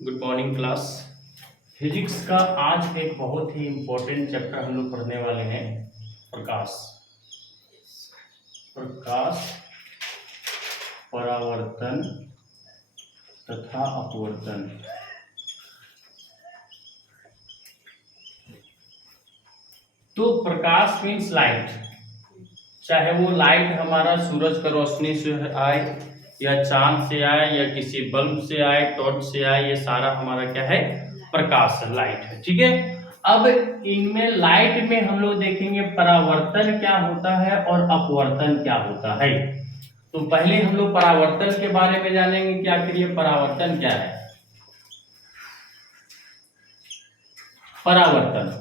Good morning class. Physics का आज एक बहुत ही इम्पोर्टेंट चैप्टर हम लोग पढ़ने वाले हैं, प्रकाश। प्रकाश, परावर्तन तथा अपवर्तन। तो प्रकाश मीन्स लाइट, चाहे वो लाइट हमारा सूरज का रोशनी से आए या चांद से आए या किसी बल्ब से आए, टॉर्च से आए, ये सारा हमारा क्या है, प्रकाश है, लाइट है। ठीक है। अब इनमें लाइट में हम लोग देखेंगे परावर्तन क्या होता है और अपवर्तन क्या होता है। तो पहले हम लोग परावर्तन के बारे में जानेंगे कि आखिर ये परावर्तन क्या है। परावर्तन,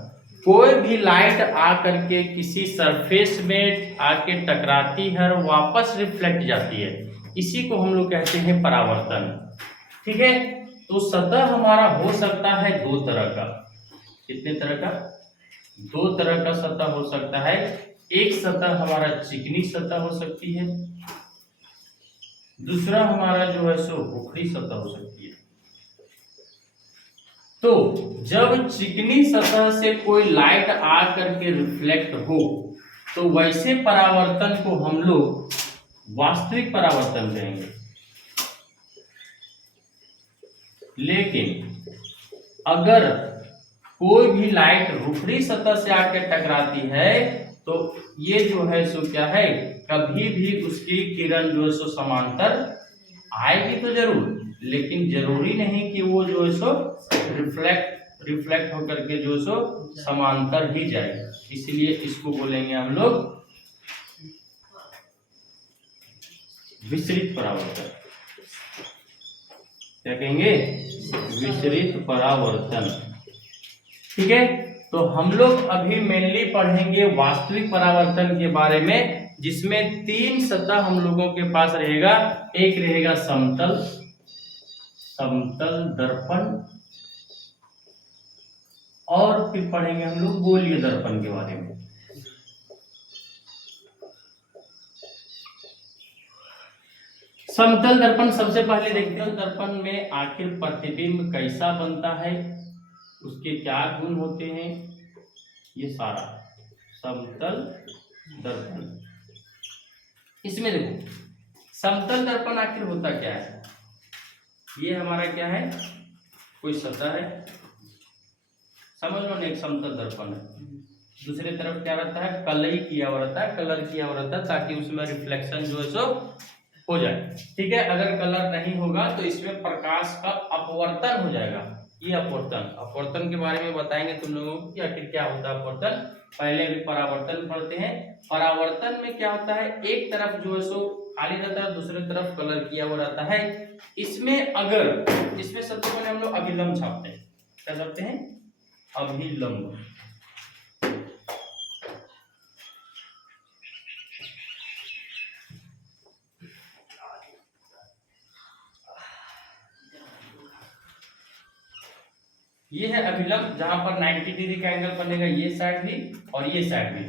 कोई भी लाइट आकर के किसी सरफेस में आके टकराती है और वापस रिफ्लेक्ट जाती है, इसी को हम लोग कहते हैं परावर्तन। ठीक है। तो सतह हमारा हो सकता है दो तरह का। कितने तरह का? दो तरह का सतह हो सकता है। एक सतह हमारा चिकनी सतह हो सकती है, दूसरा हमारा जो है सो भुखरी सतह हो सकती है। तो जब चिकनी सतह से कोई लाइट आ करके रिफ्लेक्ट हो तो वैसे परावर्तन को हम लोग वास्तविक परावर्तन कहेंगे। लेकिन अगर कोई भी लाइट रुखड़ी सतह से आकर टकराती है तो ये जो है सो क्या है, कभी भी उसकी किरण जो है सो समांतर आएगी तो जरूर, लेकिन जरूरी नहीं कि वो जो है सो रिफ्लेक्ट होकर के जो है सो समांतर ही जाए। इसलिए इसको बोलेंगे हम लोग विसरित परावर्तन। क्या कहेंगे? विसरित परावर्तन। ठीक है। तो हम लोग अभी मेनली पढ़ेंगे वास्तविक परावर्तन के बारे में, जिसमें तीन सतह हम लोगों के पास रहेगा। एक रहेगा समतल दर्पण, और फिर पढ़ेंगे हम लोग गोलीय दर्पण के बारे में। समतल दर्पण सबसे पहले देखते हैं। दर्पण में आखिर प्रतिबिंब कैसा बनता है, उसके क्या गुण होते हैं, ये सारा समतल दर्पण। इसमें देखो, समतल दर्पण आखिर होता क्या है। ये हमारा क्या है, कोई सतह है, समझ लो ना, एक समतल दर्पण है। दूसरी तरफ क्या रहता है, कलर किया हुआ रहता है, ताकि उसमें रिफ्लेक्शन जो है सो हो जाए। ठीक है। अगर कलर नहीं होगा तो इसमें प्रकाश का अपवर्तन हो जाएगा। ये अपवर्तन के बारे में बताएंगे तुम लोगों को कि आखिर क्या होता है अपवर्तन। पहले अभी परावर्तन पढ़ते हैं। परावर्तन में क्या होता है, एक तरफ जो है सो खाली रहता है, दूसरी तरफ कलर किया हुआ रहता है। इसमें सबसे पहले हम लोग अभिलंब छापते हैं। क्या छापते हैं? अभिलंब। ये है अभिलंब, जहां पर 90 डिग्री का एंगल बनेगा, ये साइड भी और ये साइड भी।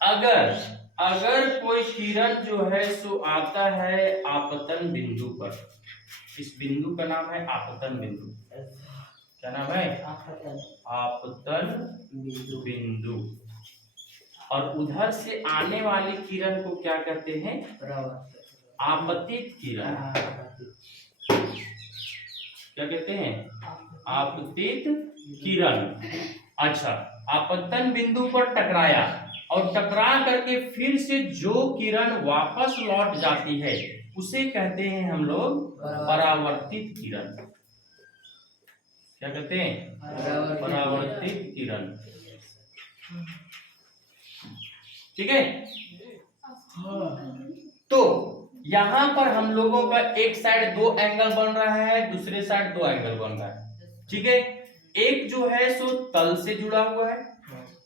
अगर कोई किरण जो है सो आता है आपतन बिंदु पर, इस बिंदु का नाम है आपतन बिंदु। क्या नाम है? आपतन बिंदु। और उधर से आने वाली किरण को क्या कहते हैं? आपतित किरण। क्या कहते हैं? आपतित किरण। अच्छा, आपतन बिंदु पर टकराया और टकरा करके फिर से जो किरण वापस लौट जाती है उसे कहते हैं हम लोग परावर्तित किरण। क्या कहते हैं? परावर्तित किरण। ठीक है। तो यहां पर हम लोगों का एक साइड दो एंगल बन रहा है, दूसरे साइड दो एंगल बन रहा है। ठीक है। एक जो है सो तल से जुड़ा हुआ है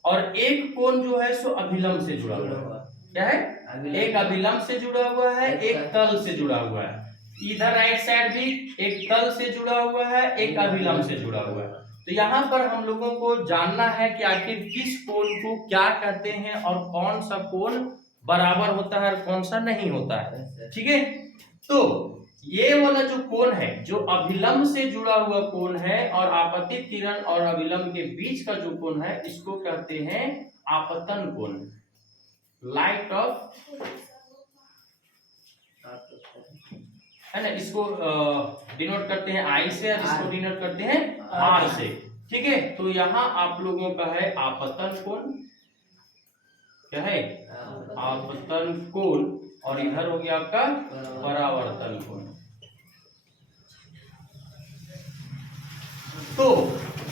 और एक कोण जो है सो अभिलंब से जुड़ा हुआ है। क्या है? एक अभिलंब से जुड़ा हुआ है, एक तल से जुड़ा हुआ है। इधर राइट साइड भी एक तल से जुड़ा हुआ है, एक अभिलंब से जुड़ा हुआ है। तो यहाँ पर हम लोगों को जानना है कि आखिर किस कोण को क्या कहते हैं और कौन सा कोण बराबर होता है और कौन सा नहीं होता है। ठीक है। तो ये वाला जो कोण है, जो अभिलंब से जुड़ा हुआ कोण है और आपतित किरण और अभिलंब के बीच का जो कोण है, इसको कहते हैं आपतन कोण, लाइट ऑफ, है ना। इसको डिनोट करते हैं आई से और इसको डिनोट करते हैं आर से, ठीक है। तो यहाँ आप लोगों का है आपतन कोण, क्या है आपतन कोण, और इधर हो गया आपका परावर्तन कोण। तो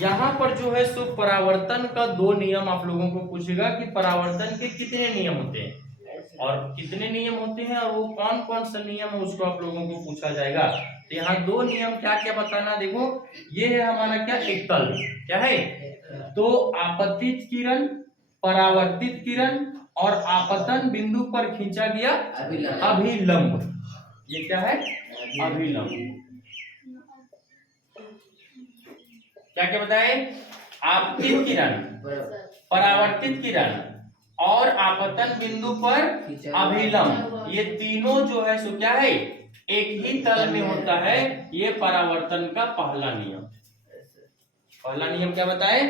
यहाँ पर जो है सो परावर्तन का दो नियम आप लोगों को पूछेगा कि परावर्तन के कितने नियम होते हैं और कितने नियम होते हैं और वो कौन कौन सा नियम है उसको आप लोगों को पूछा जाएगा। तो यहाँ दो नियम क्या क्या बताना, देखो ये है हमारा क्या एक तल, क्या है, तो आपतित किरण, परावर्तित किरण और आपतन बिंदु पर खींचा गया अभिलंब, ये क्या है अभिलंब। क्या क्या बताए, आपतित किरण, परावर्तित किरण और आपतन बिंदु पर अभिलंब, ये तीनों जो है सो क्या है एक ही तल में होता है। ये परावर्तन का पहला नियम। पहला नियम क्या बताए,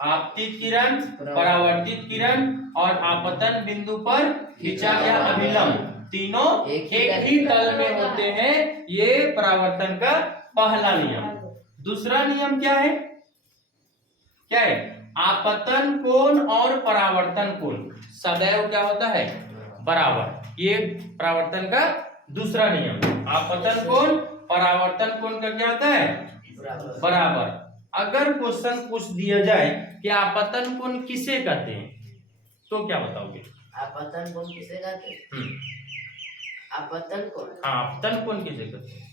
आपतित किरण, परावर्तित किरण और आपतन बिंदु पर खींचा गया अभिलंब, तीनों एक ही तल में होते हैं। ये परावर्तन का पहला नियम। दूसरा नियम क्या है, क्या है, आपतन कोण और परावर्तन कोण सदैव क्या होता है बराबर। ये परावर्तन का दूसरा नियम। आपतन कोण परावर्तन कोण का क्या होता है बराबर। अगर क्वेश्चन पूछ दिया जाए कि आपतन कोण किसे कहते हैं तो क्या बताओगे, आपतन कोण किसे कहते हैं? आपतन कोण, हाँ आपतन कोण किसे कहते हैं?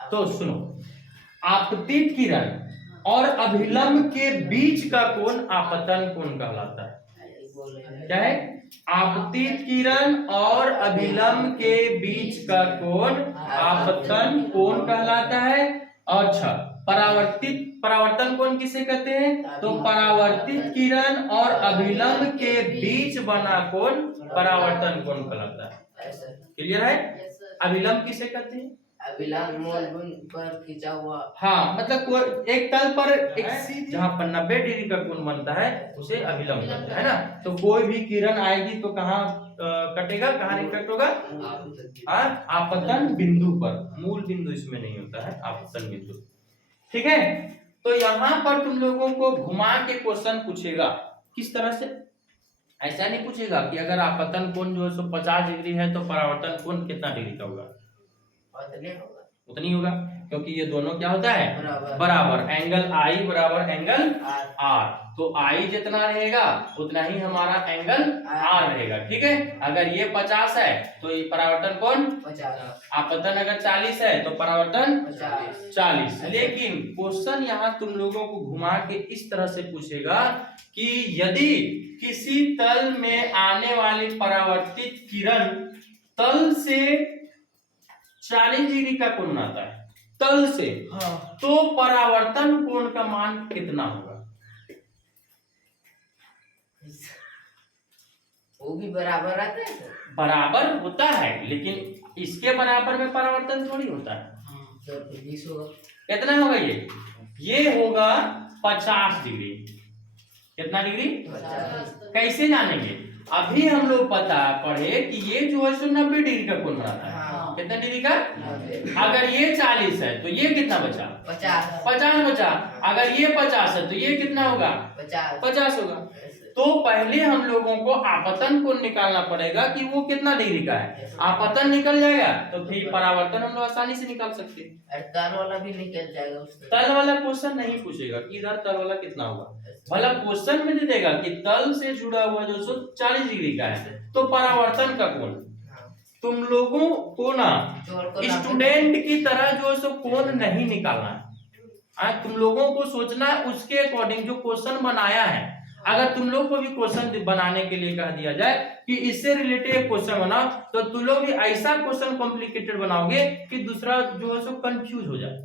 तो सुनो, आपतित किरण और अभिलंब के बीच का कोण आपतन कोण कहलाता है। क्या है, आपतित किरण और अभिलंब के बीच का कोण आपतन कोण कहलाता है। अच्छा, परावर्तन कोण किसे कहते हैं, तो परावर्तित किरण और अभिलंब के बीच बना कोण परावर्तन कोण कहलाता है। क्लियर है? अभिलंब किसे कहते हैं? अभिलंब मूल बिंदु पर खींचा हुआ, हाँ मतलब एक तल पर एक जहाँ पर 90 डिग्री का कोण बनता है उसे अभिलंब कहते हैं ना। तो कोई भी किरण आएगी तो कहाँ कटेगा, कहाँ रिफ्लेक्ट होगा, आपतन बिंदु पर, मूल बिंदु इसमें नहीं होता है, आपतन बिंदु। ठीक है, तो यहाँ पर तुम लोगों को घुमा के क्वेश्चन पूछेगा। किस तरह से, ऐसा नहीं पूछेगा कि अगर आपतन कोण जो है 50 डिग्री है तो परावर्तन कोण कितना डिग्री का होगा, उतनी होगा, क्योंकि ये दोनों क्या होता है बराबर। एंगल आई बराबर एंगल आर, तो आई जितना रहेगा उतना ही हमारा एंगल आर रहेगा। ठीक है, अगर ये 50 है तो ये परावर्तन कोण 50, आपतन अगर 40 है तो परावर्तन 40। लेकिन क्वेश्चन यहाँ तुम लोगों को घुमा के इस तरह से पूछेगा कि यदि किसी तल में आने वाली परावर्तित किरण तल से 40 डिग्री का कोण आता है तल से, हाँ, तो परावर्तन कोण का मान कितना होगा? वो भी बराबर आता है, बराबर होता है, लेकिन इसके बराबर में परावर्तन थोड़ी होता है। तो 20 होगा। कितना होगा ये होगा 50 डिग्री। कितना डिग्री? 50। कैसे जानेंगे? अभी हम लोग पढ़े कि ये जो है 90 डिग्री का कोण बनाता है। हाँ। कितना डिग्री का? 90। अगर ये 40 है तो ये कितना बचा? 50 बचा। अगर ये 50 है तो ये कितना होगा? 50 होगा। तो पहले हम लोगों को आपतन कोण निकालना पड़ेगा कि वो कितना डिग्री का है। आपतन निकल जाएगा तो फिर परावर्तन हम लोग आसानी से निकाल सकते हैं। तल वाला भी निकल जाएगा। तल वाला क्वेश्चन नहीं पूछेगा कि इधर तल वाला कितना होगा, भला क्वेश्चन में दे देगा कि तल से जुड़ा हुआ जो 40 डिग्री का है तो परावर्तन का कोण। तुम लोगों को ना स्टूडेंट की तरह जो सो कोण नहीं निकालना है, तुम लोगों को सोचना उसके अकॉर्डिंग जो क्वेश्चन बनाया है। अगर तुम लोग को भी क्वेश्चन बनाने के लिए कह दिया जाए कि इससे रिलेटेड क्वेश्चन बनाओ तो तुम लोग भी ऐसा क्वेश्चन कॉम्प्लिकेटेड बनाओगे कि दूसरा जो है सो कंफ्यूज हो जाए,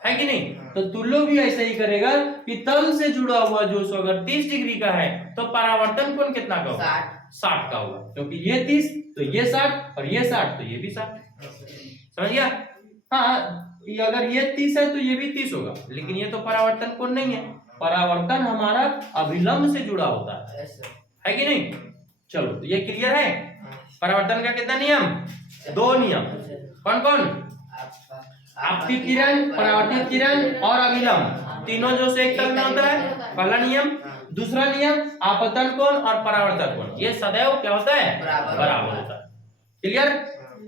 है कि नहीं? तो तुम लोग भी ऐसा ही करेगा कि तल से जुड़ा हुआ जो सो अगर 30 डिग्री का है तो परावर्तन कोण कितना का होगा? 60 का होगा, क्योंकि ये 30 तो ये 60 और ये 60 तो ये भी 60, समझ गया। हाँ, ये अगर ये 30 है तो ये भी 30 होगा, लेकिन ये तो परावर्तन कोण नहीं है, परावर्तन हमारा अभिलंब से जुड़ा होता है कि नहीं। चलो तो ये क्लियर है। परावर्तन का कितना नियम, 2 नियम, कौन कौन, आपतित किरण, परावर्तित किरण और अभिलंब, तीनों जो से एक तल में होता है, पहला नियम। दूसरा नियम आपतन कोण और परावर्तन कोण, ये सदैव क्या होता है, बराबर होता है। क्लियर।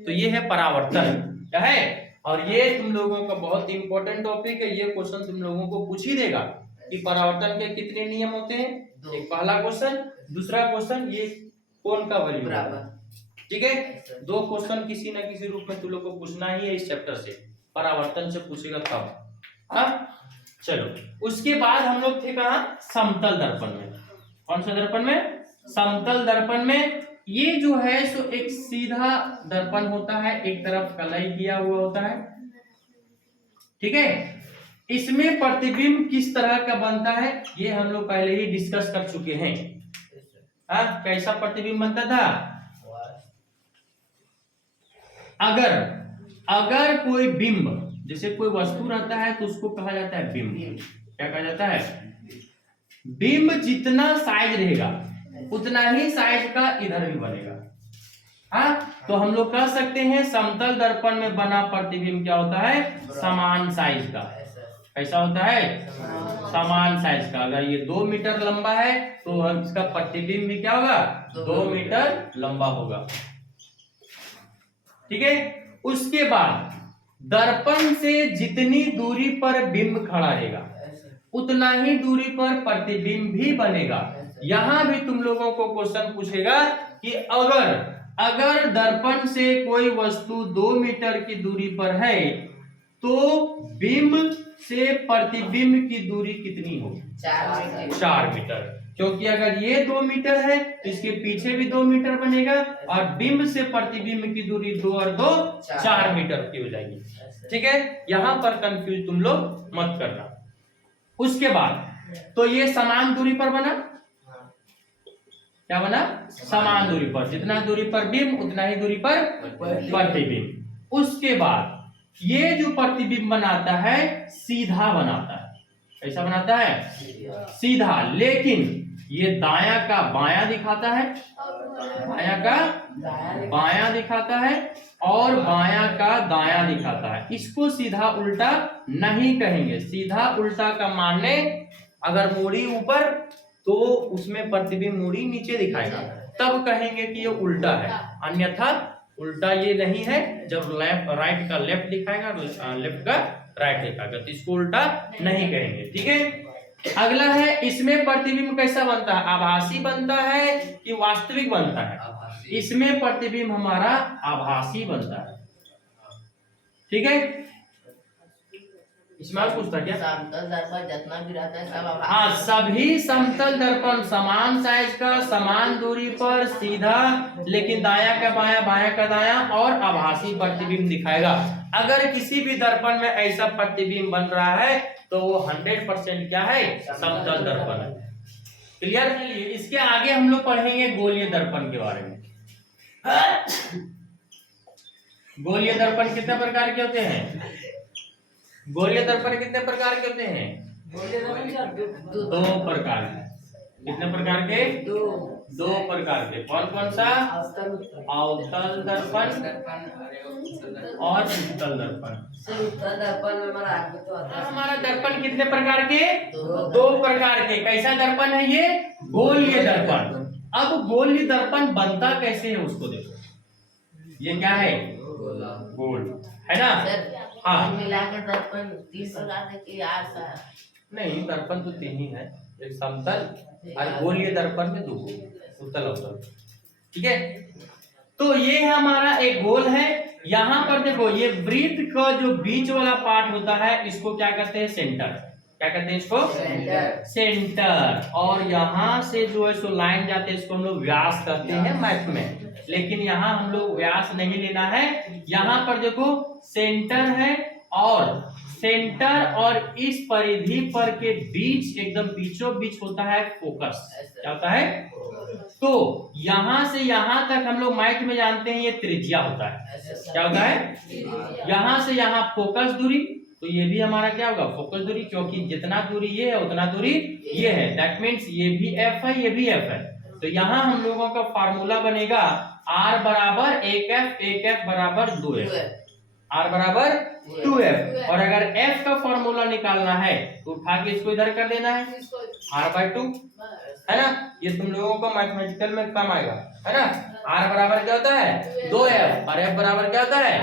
तो ये है परावर्तन, क्या है। और ये तुम लोगों का बहुत इंपॉर्टेंट टॉपिक है, ये क्वेश्चन तुम लोगों को पूछ ही देगा कि परावर्तन के कितने नियम होते हैं। एक पहला क्वेश्चन, दूसरा क्वेश्चन ये कोण का वैल्यू, ठीक है। 2 क्वेश्चन किसी न किसी रूप में तुम लोग को पूछना ही है इस चैप्टर से, परावर्तन से पूछेगा तब। हाँ चलो, उसके बाद हम लोग थे कहाँ, समतल दर्पण में। कौन सा दर्पण में, समतल दर्पण में। ये जो है सो एक सीधा दर्पण होता है, एक तरफ कलाई किया हुआ होता है, ठीक है। इसमें प्रतिबिंब किस तरह का बनता है ये हम लोग पहले ही डिस्कस कर चुके हैं। हाँ, कैसा प्रतिबिंब बनता था, अगर कोई बिंब, जैसे कोई वस्तु रहता है तो उसको कहा जाता है बिंब। क्या कहा जाता है, बिंब जितना साइज रहेगा उतना ही साइज का इधर भी बनेगा। हाँ, तो हम लोग कह सकते हैं समतल दर्पण में बना प्रतिबिंब क्या होता है, समान साइज का। कैसा होता है, समान साइज का। अगर ये 2 मीटर लंबा है तो इसका प्रतिबिंब भी क्या होगा, 2 मीटर लंबा होगा, ठीक है। उसके बाद दर्पण से जितनी दूरी पर बिंब खड़ा रहेगा उतना ही दूरी पर प्रतिबिंब भी बनेगा। यहां भी तुम लोगों को क्वेश्चन पूछेगा कि अगर दर्पण से कोई वस्तु 2 मीटर की दूरी पर है तो बिंब से प्रतिबिंब की दूरी कितनी होगी, 4 मीटर। क्योंकि अगर ये 2 मीटर है तो इसके पीछे भी 2 मीटर बनेगा और बिंब से प्रतिबिंब की दूरी 2 और 2 4 मीटर की हो जाएगी, ठीक है। यहां पर कंफ्यूज तुम लोग मत करना। उसके बाद तो ये समान दूरी पर बना, क्या बना, समान दूरी पर, जितना दूरी पर बिंब उतना ही दूरी पर प्रतिबिंब। उसके बाद ये जो प्रतिबिंब बनाता है सीधा बनाता है। कैसा बनाता है, सीधा, लेकिन ये दायां का बायां दिखाता है, बायां का बायां दिखाता है और बायां का दायां दिखाता है। इसको सीधा उल्टा नहीं कहेंगे। सीधा उल्टा का माने अगर मूड़ी ऊपर तो उसमें प्रतिबिंब मूड़ी नीचे दिखाएगा, तब कहेंगे कि ये उल्टा है। अन्यथा उल्टा ये नहीं है। जब राइट का लेफ्ट दिखाएगा, लेफ्ट का राइट दिखाएगा, तो इसको उल्टा नहीं कहेंगे, ठीक है। अगला है, इसमें प्रतिबिंब कैसा बनता है, आभासी बनता है कि वास्तविक बनता है। इसमें प्रतिबिंब हमारा आभासी बनता है, ठीक है। इसमें पूछता क्या, समतल दर्पण जितना भी रहता है सब हाँ, सभी समतल दर्पण समान साइज का, समान दूरी पर, सीधा, लेकिन दायां का बायां, बायां का दायां और आभासी प्रतिबिंब दिखाएगा। अगर किसी भी दर्पण में ऐसा प्रतिबिंब बन रहा है तो वो 100% क्या है, समतल दर्पण है। क्लियर। चलिए इसके आगे हम लोग पढ़ेंगे गोलीय दर्पण के बारे में। गोलीय दर्पण कितने प्रकार के होते हैं, गोलीय दर्पण कितने प्रकार के होते हैं, 2 प्रकार के। कितने प्रकार के, 2 प्रकार के। कौन कौन सा, अवतल दर्पण और उत्तल दर्पण। हमारा दर्पण कितने प्रकार के, 2 प्रकार के। कैसा दर्पण है ये, गोलीय दर्पण। अब गोलीय दर्पण बनता कैसे है उसको देखो। ये क्या है, गोल है ना। हाँ, मिलाकर दर्पण 3 प्रकार के, 8 नहीं, दर्पण तो 3 ही है, एक समतल और गोलीय दर्पण में 2 उत्तल अवतल, ठीक है। तो ये है हमारा एक गोल है। यहाँ पर देखो ये वृत्त का जो बीच वाला पार्ट होता है इसको क्या कहते हैं, सेंटर। क्या कहते हैं इसको, सेंटर। और यहाँ से जो है सो लाइन जाते हैं, इसको हम लोग व्यास कहते हैं मैथ में। लेकिन यहाँ हम लोग व्यास नहीं लेना है। यहाँ पर देखो सेंटर है और सेंटर और इस परिधि पर के बीच एकदम बीचों बीच होता है फोकस। क्या होता है? तो यहां से यहां तक हम लोग मैथ में जानते हैं ये त्रिज्या होता है। क्या होता है? यहां से यहां फोकस दूरी, तो ये भी हमारा क्या होगा? फोकस दूरी, क्योंकि जितना दूरी ये है उतना दूरी ये है। दैट मीन्स ये भी एफ है, ये भी एफ है। तो यहाँ हम लोगों का फार्मूला बनेगा r बराबर 1f बराबर 2f, r बराबर 2f। और अगर f का फार्मूला निकालना है तो उठा के इसको इधर कर देना है, r/2, है ना। ये तुम लोगों को मैथमेटिकल में काम आएगा, है ना। r बराबर क्या होता है? 2f, और f बराबर क्या होता है?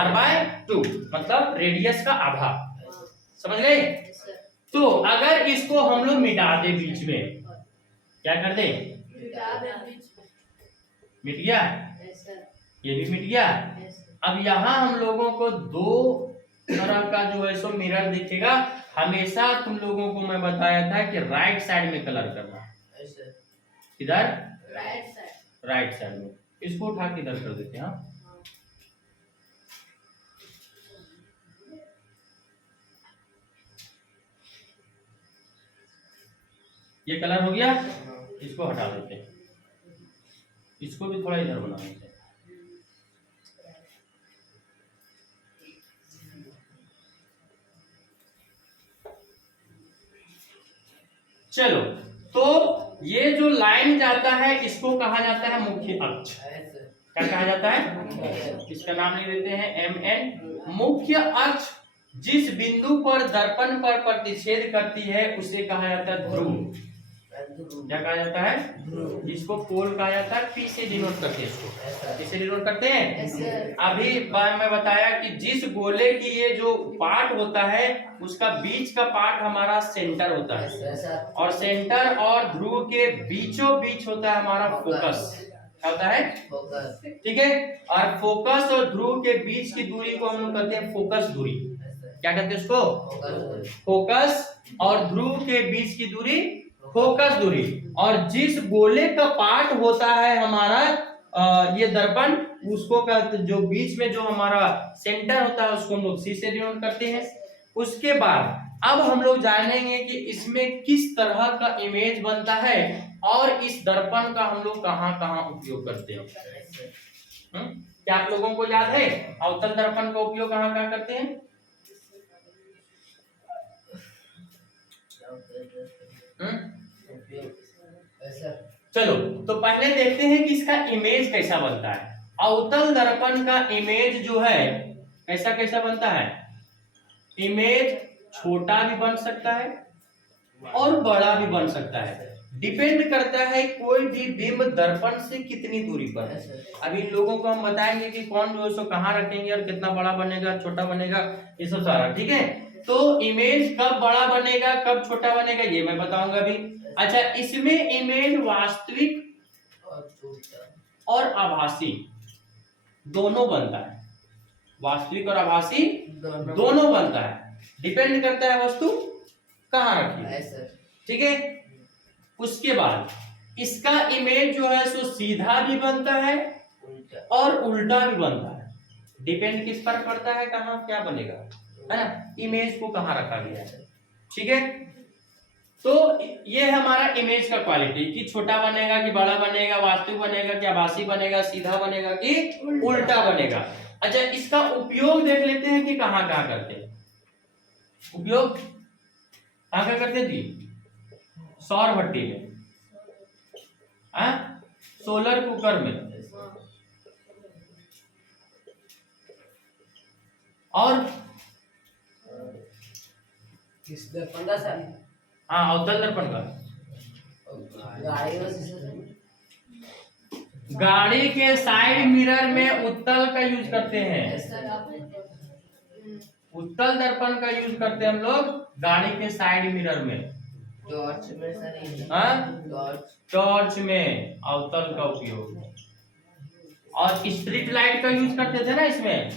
r/2, मतलब रेडियस का आधा। समझ गए? तो अगर इसको हम लोग मिटा दे बीच में, क्या कर दे? मिट गया, ये भी मिट गया। अब यहाँ हम लोगों को दो तरह का जो है सो मिरर दिखेगा। हमेशा तुम लोगों को मैं बताया था कि राइट साइड में कलर करना। इधर राइट साइड में, इसको उठा के इधर कर देते हैं। हाँ, ये कलर हो गया, इसको हटा देते हैं, इसको भी थोड़ा इधर बना देते हैं। चलो, तो ये जो लाइन जाता है इसको कहा जाता है मुख्य अक्ष। क्या कहा जाता है? इसका नाम नहीं देते हैं MN। मुख्य अक्ष जिस बिंदु पर दर्पण पर प्रतिच्छेद करती है उसे कहा जाता है ध्रुव। क्या कहा जाता है? जिसको पोल कहा जाता है। P से डिनोट करते हैं इसको। किससे डिनोट करते हैं? अभी मैं बताया कि जिस गोले की ये जो पार्ट होता है उसका बीच का पार्ट हमारा सेंटर होता है, और सेंटर और ध्रुव के बीचों बीच होता है हमारा फोकस। क्या होता है? ठीक है। और फोकस और ध्रुव के बीच की दूरी को हम लोग कहते हैं फोकस दूरी। क्या कहते हैं उसको? फोकस और ध्रुव के बीच की दूरी फोकस दूरी। और जिस गोले का पार्ट होता है हमारा ये दर्पण, उसको कहते, जो बीच में जो हमारा सेंटर होता है उसको हम लोग C से डिनोट करते हैं। उसके बाद अब हम लोग जानेंगे कि इसमें किस तरह का इमेज बनता है और इस दर्पण का हम लोग कहाँ कहाँ उपयोग करते हैं। क्या आप लोगों को याद है अवतल दर्पण का उपयोग कहाँ कहाँ करते हैं? चलो, तो पहले देखते हैं कि इसका इमेज कैसा बनता है। अवतल दर्पण का इमेज जो है कैसा कैसा बनता है? इमेज छोटा भी बन सकता है और बड़ा भी बन सकता है। डिपेंड करता है कोई भी बिंब दर्पण से कितनी दूरी पर है। अभी इन लोगों को हम बताएंगे कि कौन जो है सो कहाँ रखेंगे और कितना बड़ा बनेगा, छोटा बनेगा, ये सब सारा। ठीक है, तो इमेज कब बड़ा बनेगा कब छोटा बनेगा ये मैं बताऊंगा अभी। अच्छा, इसमें इमेज वास्तविक और आभासी दोनों बनता है। वास्तविक और आभासी दोनों बनता है। डिपेंड करता है वस्तु कहाँ रखी है। ठीक है, उसके बाद इसका इमेज जो है सो सीधा भी बनता है और उल्टा भी बनता है। डिपेंड किस पर पड़ता है, कहाँ क्या बनेगा, है ना, इमेज को कहाँ रखा गया है। ठीक है, तो ये हमारा इमेज का क्वालिटी कि छोटा बनेगा कि बड़ा बनेगा, वास्तविक बनेगा कि आभासी बनेगा, सीधा बनेगा कि उल्टा बनेगा। अच्छा, इसका उपयोग देख लेते हैं कि कहाँ कहाँ करते हैं। उपयोग कहाँ कहाँ करते हैं जी? सौर भट्टी में, सोलर कुकर में, और किस दर्पण का सर? हाँ, अवतल दर्पण का। गाड़ी के साइड मिरर में उत्तल का यूज करते हैं। उत्तल दर्पण का यूज करते हैं हम लोग गाड़ी के साइड मिरर में। टॉर्च में सर? टॉर्च में अवतल का उपयोग। और स्ट्रीट लाइट का यूज करते थे ना इसमें।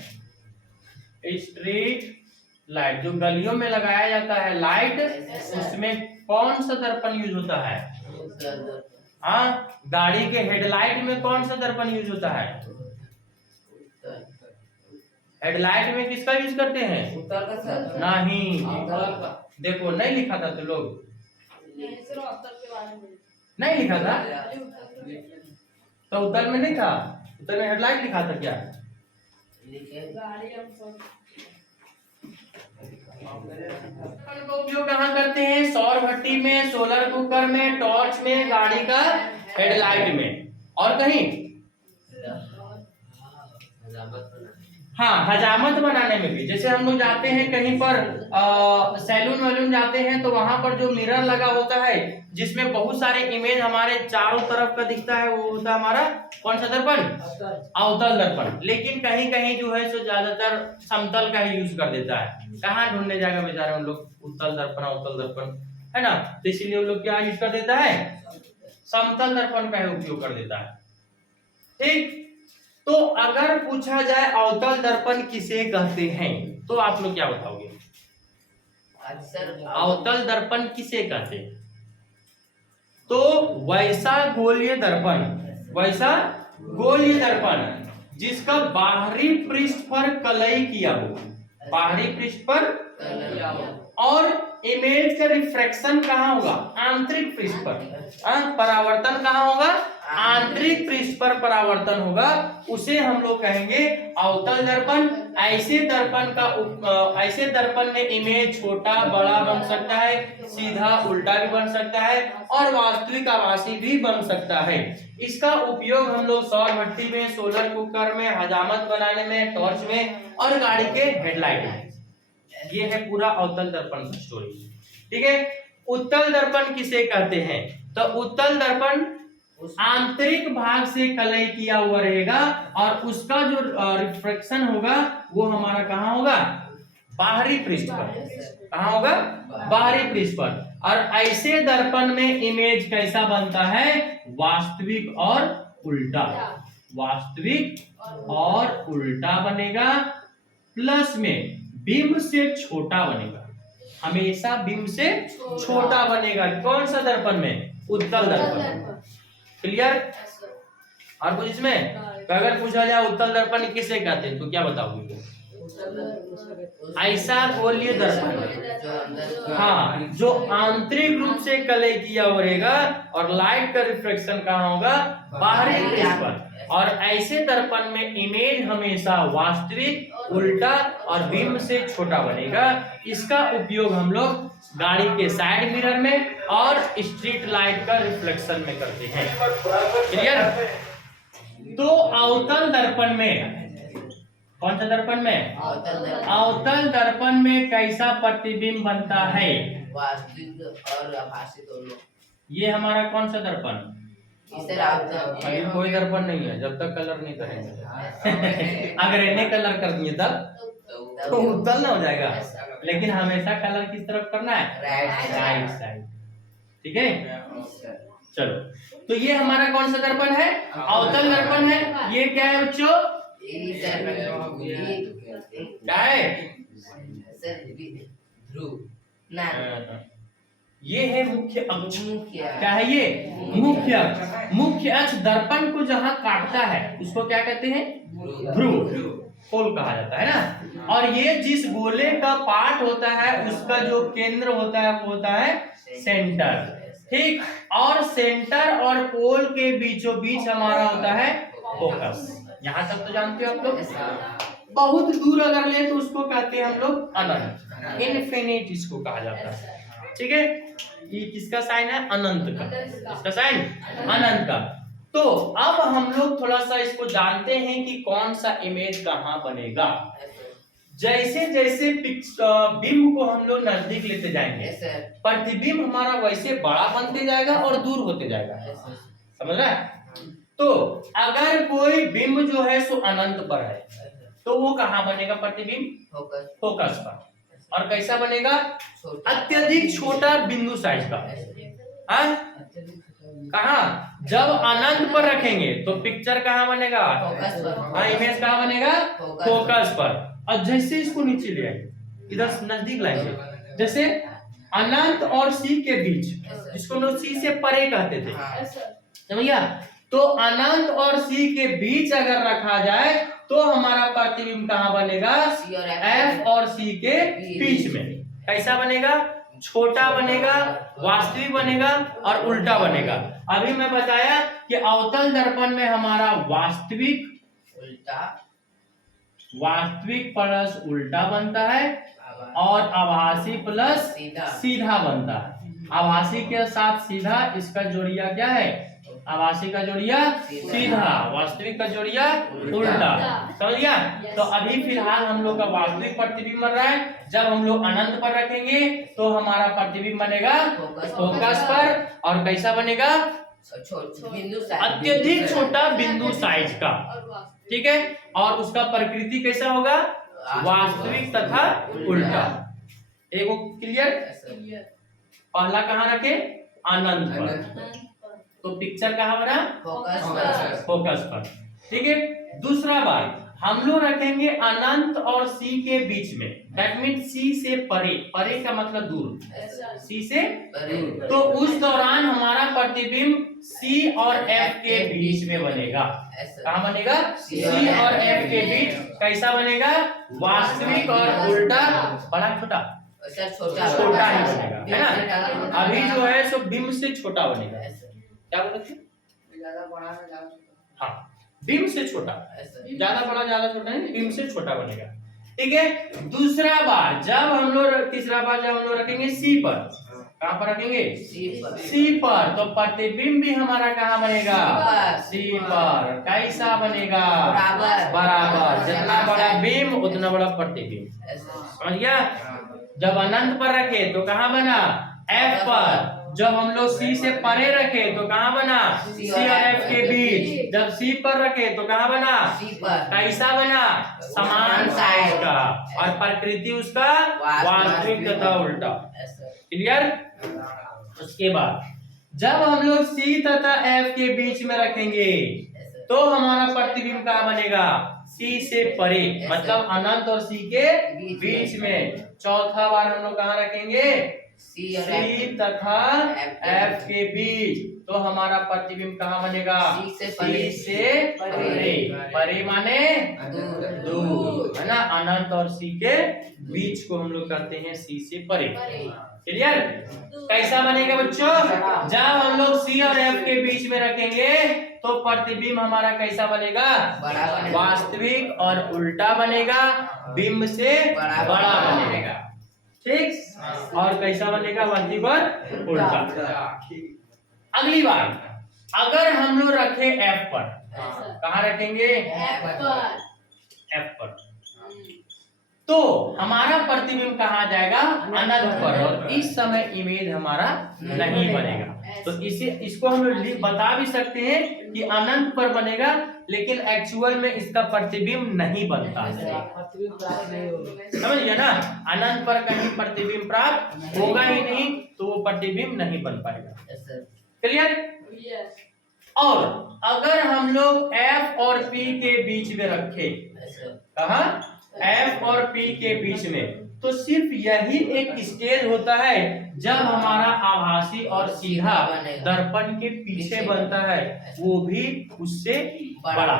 स्ट्रीट लाइट जो गलियों में लगाया जाता है लाइट, उसमें कौन सा दर्पण यूज होता है? हाँ, गाड़ी के हेडलाइट में कौन सा दर्पण यूज होता है? हेडलाइट में किसका यूज करते हैं? उत्तर का सर नहीं, उत्तर का देखो नहीं लिखा था तो लोग नहीं लिखा था तो उत्तर में नहीं था, उत्तर में हेडलाइट लिखा था क्या? लिखे का उपयोग कहाँ करते हैं? सौर भट्टी में, सोलर कुकर में, टॉर्च में, गाड़ी का हेडलाइट में, और कहीं? हाँ, हजामत बनाने में भी। जैसे हम लोग जाते हैं कहीं पर सैलून वैलून जाते हैं तो वहां पर जो मिरर लगा होता है जिसमें बहुत सारे इमेज हमारे चारों तरफ का दिखता है, वो होता है हमारा कौन सा दर्पण? अवतल दर्पण। लेकिन कहीं कहीं जो है सो ज्यादातर समतल का ही यूज कर देता है। कहाँ ढूंढने जाएगा बेचारे उन लोग उत्तल दर्पण अवतल दर्पण, है ना? तो इसीलिए उन लोग क्या यूज कर देता है? समतल दर्पण का ही उपयोग कर देता है। ठीक, तो अगर पूछा जाए अवतल दर्पण किसे कहते हैं तो आप लोग क्या बताओगे? अवतल दर्पण किसे कहते हैं? तो वैसा गोलीय दर्पण, वैसा गोलीय दर्पण जिसका बाहरी पृष्ठ पर कलई किया हो, बाहरी पृष्ठ पर, और इमेज का रिफ्रैक्शन कहाँ होगा? आंतरिक पृष्ठ पर। परावर्तन कहाँ होगा? आंतरिक पृष्ठ पर परावर्तन होगा, उसे हम लोग कहेंगे अवतल दर्पण। ऐसे दर्पण में इमेज छोटा बड़ा बन सकता है, सीधा उल्टा भी बन सकता है, और वास्तविक आभासी भी बन सकता है। इसका उपयोग हम लोग सौर भट्टी में, सोलर कुकर में, हजामत बनाने में, टॉर्च में, और गाड़ी के हेडलाइट में। ये है पूरा अवतल दर्पण का स्टोरी। ठीक है, उत्तल दर्पण किसे कहते हैं? तो उत्तल दर्पण आंतरिक भाग से कलई किया हुआ रहेगा, और उसका जो रिफ्रैक्शन होगा वो हमारा कहाँ होगा? बाहरी पृष्ठ पर। कहाँ होगा? बाहरी पृष्ठ पर। और ऐसे दर्पण में इमेज कैसा बनता है? वास्तविक और उल्टा, वास्तविक और उल्टा बनेगा, प्लस में बिंब से छोटा बनेगा, हमेशा बिंब से छोटा बनेगा। कौन सा दर्पण में? उत्तल दर्पण। क्लियर? और कुछ इसमें? तो अगर पूछा जाए उत्तल दर्पण किसे कहते हैं तो क्या बताओगे? ऐसा गोलीय दर्पण, हाँ, जो आंतरिक रूप से कलई किया हुआ रहेगा, और लाइट का रिफ्लेक्शन कहाँ होगा? बाहरी पृष्ठ पर। और ऐसे दर्पण में इमेज हमेशा वास्तविक, उल्टा और बिंब से छोटा बनेगा। इसका उपयोग हम लोग गाड़ी के साइड मिरर में और स्ट्रीट लाइट का रिफ्लेक्शन में करते हैं। क्लियर? तो अवतल दर्पण में, कौन सा दर्पण में? अवतल दर्पण में कैसा प्रतिबिंब बनता है? वास्तविक और आभासी दोनों। ये हमारा कौन सा दर्पण? अभी कोई दर्पण नहीं है जब तक कलर नहीं करेंगे। अगर इन्हें कलर कर दिए तब तो उत्तल ना हो जाएगा, लेकिन हमेशा कलर किस तरफ करना है? Right side. ठीक है, चलो, तो ये हमारा कौन सा दर्पण है? अवतल दर्पण है। ये क्या है बच्चों? क्या है? ये है मुख्य अक्ष। क्या है ये? मुख्य अक्ष। मुख्य अक्ष दर्पण को जहां काटता है उसको क्या कहते हैं? ध्रुव, पोल कहा जाता है ना। और ये जिस गोले का पार्ट होता है उसका जो केंद्र होता है वो होता है सेंटर। ठीक, और सेंटर और पोल के बीचों बीच हमारा होता है फोकस। यहाँ तक तो जानते हो आप लोग। बहुत दूर अगर ले तो उसको कहते हैं हम लोग अनंत, इनफिनिट इसको कहा जाता है। ठीक है, ये किसका साइन है? अनंत का। इसका साइन अनंत का। तो अब हम लोग थोड़ा सा इसको जानते हैं कि कौन सा इमेज कहाँ बनेगा। जैसे जैसे बिंब को हम लोग नजदीक लेते जाएंगे, प्रतिबिंब हमारा वैसे बड़ा बनते जाएगा और दूर होते जाएगा। समझ रहा है? तो अगर कोई बिंब जो है सो अनंत पर है तो वो कहाँ बनेगा? प्रतिबिंब फोकस पर। और कैसा बनेगा? अत्यधिक छोटा बिंदु साइज का। कहाँ? जब अनंत पर रखेंगे तो पिक्चर कहाँ बनेगा? इमेज कहाँ बनेगा? फोकस पर। और जैसे इसको नीचे ले आएंगे, इधर नजदीक लाएंगे, जैसे अनंत और सी के बीच, जिसको हम लोग सी से परे कहते थे, समझिए? तो अनंत और सी के बीच अगर रखा जाए तो हमारा प्रतिबिंब कहाँ बनेगा? सी और एफ और सी के बीच में। कैसा बनेगा? छोटा बनेगा, वास्तविक बनेगा और उल्टा बनेगा। अभी मैं बताया कि अवतल दर्पण में हमारा वास्तविक प्लस उल्टा बनता है और आभासी प्लस सीधा बनता है। आभासी के साथ सीधा, इसका जोड़िया क्या है? आभासी का जोड़िया सीधा, वास्तविक का जोड़िया उल्टा। समझ गया? तो अभी फिलहाल हम लोग का वास्तविक प्रतिबिंब बन रहा है। जब हम लोग अनंत पर रखेंगे तो हमारा प्रतिबिंब बनेगा फोकस पर। और कैसा बनेगा? अत्यधिक छोटा बिंदु साइज का। ठीक है? और उसका प्रकृति कैसा होगा? वास्तविक तथा उल्टा। एक क्लियर? पहला कहाँ रखे? अनंत पर। तो पिक्चर कहाँ बना? फोकस पर। ठीक है? दूसरा बात, हम लोग रखेंगे अनंत और सी के बीच में। दैट मीन सी से परे। परे का मतलब दूर, सी से दूर। तो उस दौरान हमारा प्रतिबिंब सी और एफ के बीच में बनेगा। कहाँ बनेगा? सी और एफ के बीच। कैसा बनेगा? वास्तविक और उल्टा। बड़ा छोटा? छोटा ही बनेगा, है ना? अभी जो है सो बिंब से छोटा बनेगा। क्या बोलते हैं? हाँ, बिंब से छोटा। ज्यादा बड़ा ज्यादा छोटा नहीं, बिंब से छोटा बनेगा। ठीक है? तीसरा बार जब हम लोग रखेंगे सी पर। कहाँ पर रखेंगे? सी पर। तो प्रतिबिंब भी हमारा कहाँ बनेगा? सी पर। कैसा बनेगा? बराबर। जितना बड़ा बिंब उतना बड़ा प्रतिबिंब। समझ गया? जब अनंत पर रखे तो कहाँ बना? एफ पर। जब हम लोग सी से परे रखे तो कहाँ बना? सी और एफ के बीच। जब सी पर रखे तो कहाँ बना? कैसा बना? समान साइज का। और प्रकृति उसका वास्तविक तथा उल्टा। क्लियर? उसके बाद जब हम लोग सी तथा एफ के बीच में रखेंगे तो हमारा प्रतिबिंब कहाँ बनेगा? सी से परे, मतलब अनंत और सी के बीच में। चौथा बार हम लोग कहाँ रखेंगे? सी तथा एफ के बीच। तो हमारा प्रतिबिंब कहाँ बनेगा? सी से परे। परे माने दूर, है ना? अनंत और सी के बीच को हम लोग कहते हैं सी से परे। क्लियर? कैसा बनेगा बच्चों? जब हम लोग सी और एफ के बीच में रखेंगे तो प्रतिबिंब हमारा कैसा बनेगा? वास्तविक और उल्टा बनेगा। बिंब से बड़ा बनेगा। ठीक? और कैसा बनेगा? वास्तविक और उल्टा। अगली बार अगर हम लोग रखे एफ पर, कहाँ रखेंगे? एफ पर। तो हमारा प्रतिबिंब कहाँ जाएगा? अनंत पर। और इस समय इमेज हमारा नहीं बनेगा। तो इसको हम लोग बता भी सकते हैं कि अनंत पर बनेगा, लेकिन एक्चुअल में इसका प्रतिबिंब नहीं बनता है। समझिए ना? अनंत पर कहीं प्रतिबिंब प्राप्त होगा ही नहीं, तो वो प्रतिबिंब नहीं बन पाएगा। क्लियर? और अगर हम लोग एफ और पी के बीच में रखे, कहा? एफ और पी के बीच में, तो सिर्फ यही एक स्टेज होता है जब हमारा आभासी और सीधा दर्पण के पीछे बनता है, वो भी उससे बड़ा,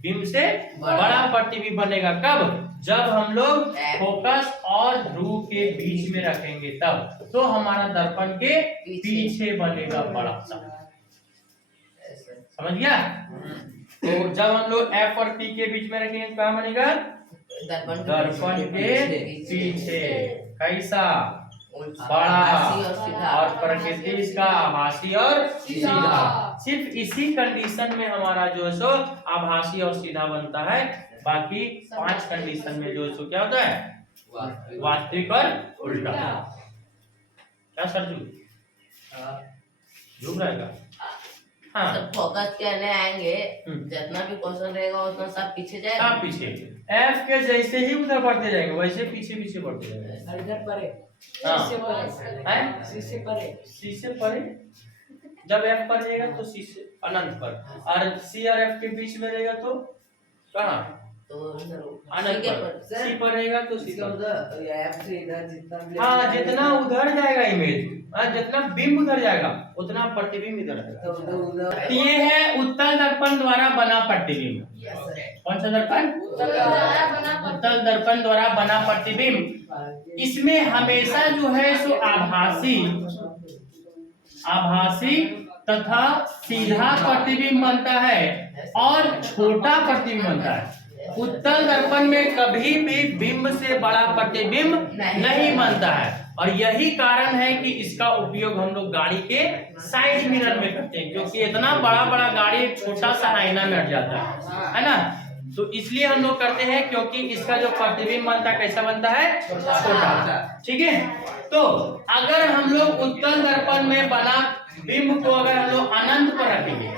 बिंब से बड़ा प्रतिबिंब बनेगा। कब? जब हम लोग फोकस और ध्रुव के बीच में रखेंगे तब। तो हमारा दर्पण के पीछे बनेगा बड़ा सा। समझ गया? तो जब हम लोग एफ और पी के बीच में रखेंगे कहाँ बनेगा? दर्पण के पीछे। कैसा? बड़ा। और प्रकृति इसका आभासी और सीधा। सिर्फ इसी कंडीशन में हमारा जो है सो आभासी और सीधा बनता है। बाकी 5 कंडीशन में जो है सो क्या होता है? वास्तविक और उल्टा। क्या सरजू झूम रहेगा? हाँ, फोकस करने आएंगे, जितना भी क्वेश्चन रहेगा उतना सब पीछे जाएगा। सब पीछे। एफ के जैसे ही उधर बढ़ते जाएंगे वैसे पीछे पीछे बढ़ते जाएंगे। इधर परे। हाँ, सी से परे। सी से परे। जब एफ पर रहेगा तो सी से अनंत पर, और सी और एफ के बीच में रहेगा तो कहाँ? तो अनंत पर। सी पर रहेगा तो सी पर। एफ से इधर जितना, हाँ, जितना उधर जाएगा इमेज, जितना बिंब उधर जाएगा उतना प्रतिबिंब इधर आएगा। ये है उत्तल दर्पण द्वारा बना प्रतिबिंब। कौन सा दर्पण? उत्तल दर्पण द्वारा बना प्रतिबिंब, इसमें हमेशा जो है सो आभासी तथा सीधा प्रतिबिंब बनता है और छोटा प्रतिबिंब बनता है। उत्तल दर्पण में कभी भी बिंब से बड़ा प्रतिबिंब नहीं बनता है, और यही कारण है कि इसका उपयोग हम लोग गाड़ी के साइड मिरर में करते हैं, क्योंकि इतना बड़ा बड़ा गाड़ी छोटा सा आईना में हट जाता है ना। तो इसलिए हम लोग करते हैं, क्योंकि इसका जो प्रतिबिंब बनता है कैसा बनता है, छोटा। ठीक है, तो अगर हम लोग उत्तल दर्पण में बना बिंब को अगर हम लोग अनंत पर रखेंगे,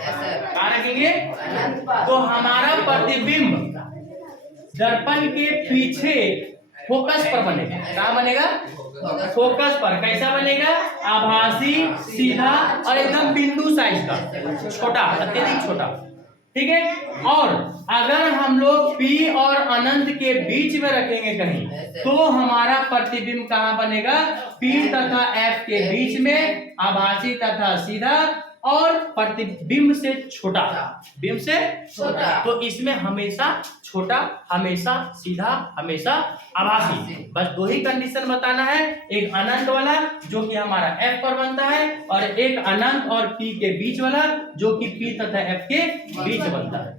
कहाँ रखेंगे, तो हमारा प्रतिबिंब दर्पण के पीछे फोकस पर बनेगा। कहाँ बनेगा, फोकस पर। कैसा बनेगा, आभासी, सीधा और एकदम बिंदु साइज का, छोटा, अत्यधिक छोटा। ठीक है, और अगर हम लोग P और अनंत के बीच में रखेंगे कहीं, तो हमारा प्रतिबिंब कहाँ बनेगा, P तथा F के बीच में, आभासी तथा सीधा और प्रतिबिंब से छोटा, बिंब से छोटा। तो इसमें हमेशा छोटा, हमेशा सीधा, हमेशा आभासी, बस दो ही कंडीशन बताना है। एक अनंत वाला जो कि हमारा F पर बनता है, और एक अनंत और P के बीच वाला जो कि P तथा F के बीच बनता है।